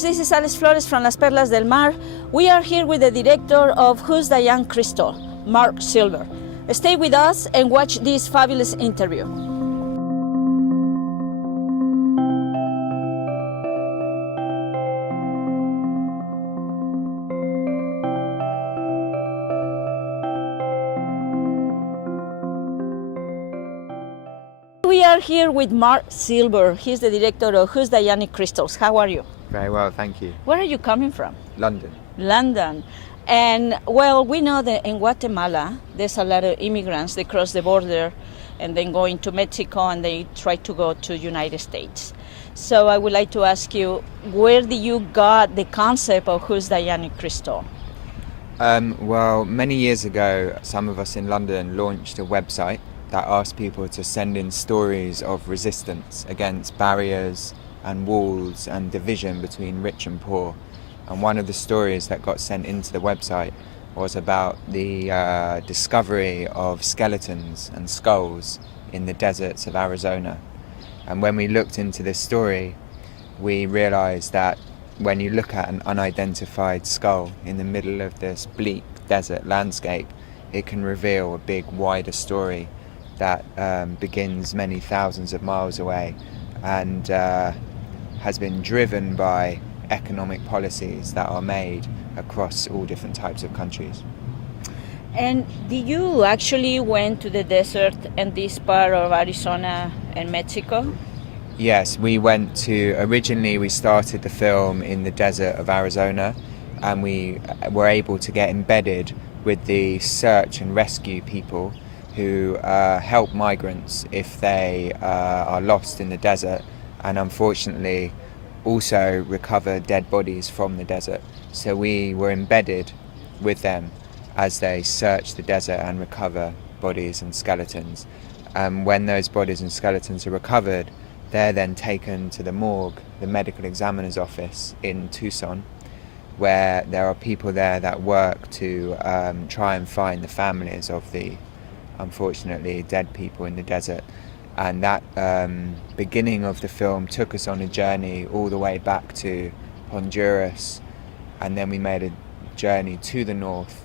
guys, this is Alex Flores from Las Perlas del Mar. We are here with the director of Who's Dayani Cristal, Marc Silver. Stay with us and watch this fabulous interview. We are here with Marc Silver. He's the director of Who's Dayani Crystals. How are you? Very well, thank you. Where are you coming from? London. London. And well, we know that in Guatemala, there's a lot of immigrants. They cross the border and then go into Mexico and they try to go to United States. So I would like to ask you, where did you got the concept of Who's Dayani Cristal? Well, many years ago, some of us in London launched a website that asked people to send in stories of resistance against barriers and walls and division between rich and poor. And one of the stories that got sent into the website was about the discovery of skeletons and skulls in the deserts of Arizona. And when we looked into this story, we realized that when you look at an unidentified skull in the middle of this bleak desert landscape, it can reveal a big, wider story that begins many thousands of miles away and has been driven by economic policies that are made across all different types of countries. And did you actually went to the desert and this part of Arizona and Mexico? Yes, originally we started the film in the desert of Arizona, and we were able to get embedded with the search and rescue people who help migrants if they are lost in the desert, and unfortunately also recover dead bodies from the desert. So we were embedded with them as they search the desert and recover bodies and skeletons. When those bodies and skeletons are recovered, they're then taken to the morgue, the medical examiner's office in Tucson, where there are people there that work to try and find the families of the unfortunately dead people in the desert. And that beginning of the film took us on a journey all the way back to Honduras, and then we made a journey to the north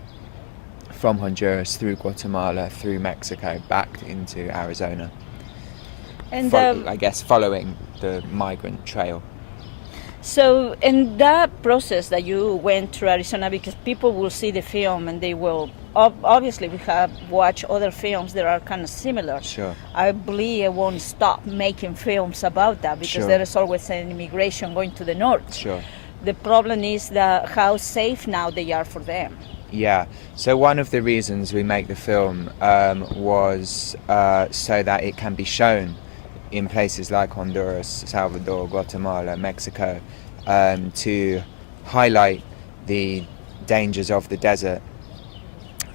from Honduras through Guatemala, through Mexico, back into Arizona. And I guess following the migrant trail. So in that process that you went to Arizona, because people will see the film and they will, obviously we have watched other films that are kind of similar. Sure. I believe I won't stop making films about that because Sure. there is always an immigration going to the north. Sure. The problem is that how safe now they are for them. Yeah, so one of the reasons we make the film was so that it can be shown in places like Honduras, Salvador, Guatemala, Mexico, to highlight the dangers of the desert,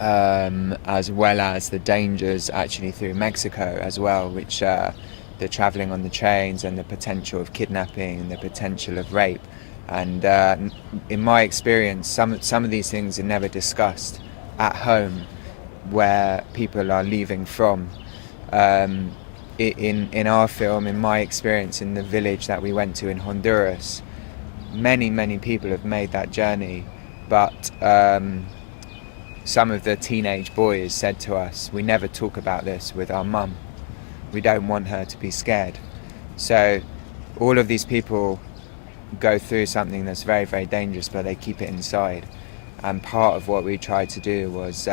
as well as the dangers actually through Mexico as well, which the travelling on the trains and the potential of kidnapping and the potential of rape. And in my experience, some of these things are never discussed at home where people are leaving from. In our film, in my experience in the village that we went to in Honduras, many people have made that journey, but some of the teenage boys said to us, we never talk about this with our mum. We don't want her to be scared. So all of these people go through something that's very, very dangerous, but they keep it inside. And part of what we tried to do was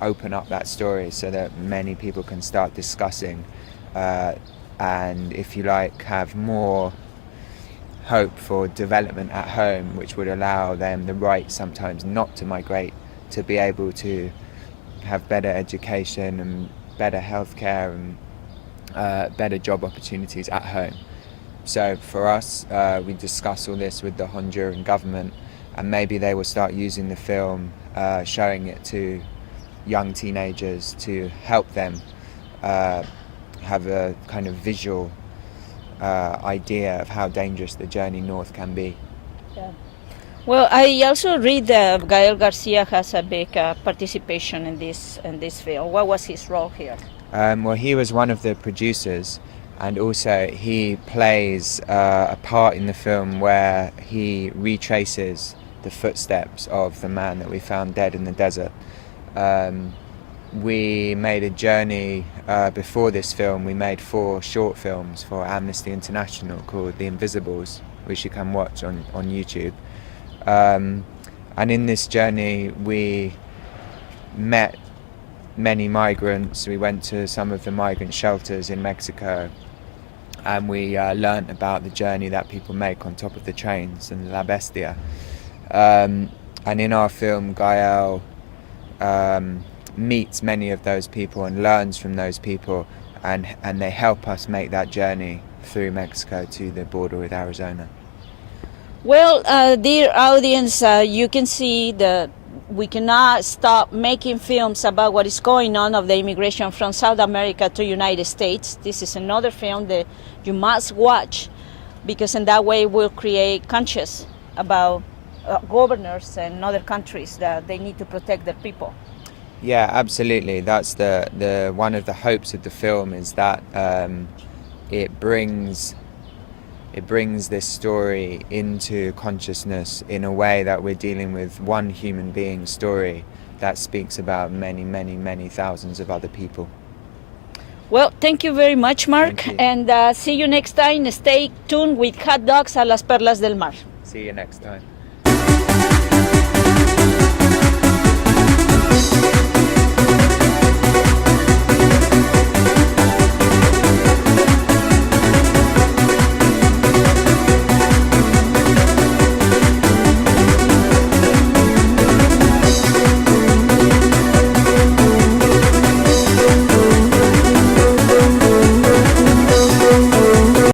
open up that story so that many people can start discussing and, if you like, have more hope for development at home, which would allow them the right sometimes not to migrate, to be able to have better education and better healthcare and better job opportunities at home. So for us, we discuss all this with the Honduran government, and maybe they will start using the film, showing it to young teenagers to help them have a kind of visual idea of how dangerous the journey north can be. Yeah. Well, I also read that Gael García has a big participation in this film. What was his role here? Well, he was one of the producers, and also he plays a part in the film where he retraces the footsteps of the man that we found dead in the desert. We made a journey before this film. We made 4 short films for Amnesty International called The Invisibles, which you can watch on YouTube. And in this journey we met many migrants. We went to some of the migrant shelters in Mexico, and we learnt about the journey that people make on top of the trains and La Bestia. And in our film, Gael meets many of those people and learns from those people, and they help us make that journey through Mexico to the border with Arizona. Well, dear audience, you can see that we cannot stop making films about what is going on of the immigration from South America to United States. This is another film that you must watch, because in that way we'll create conscious about governors and other countries that they need to protect their people. Yeah, absolutely. That's the one of the hopes of the film, is that it brings this story into consciousness in a way that we're dealing with one human being's story that speaks about many, many, many thousands of other people. Well, thank you very much, Marc, and see you next time. Stay tuned with Hot Dogs a las Perlas del Mar. See you next time.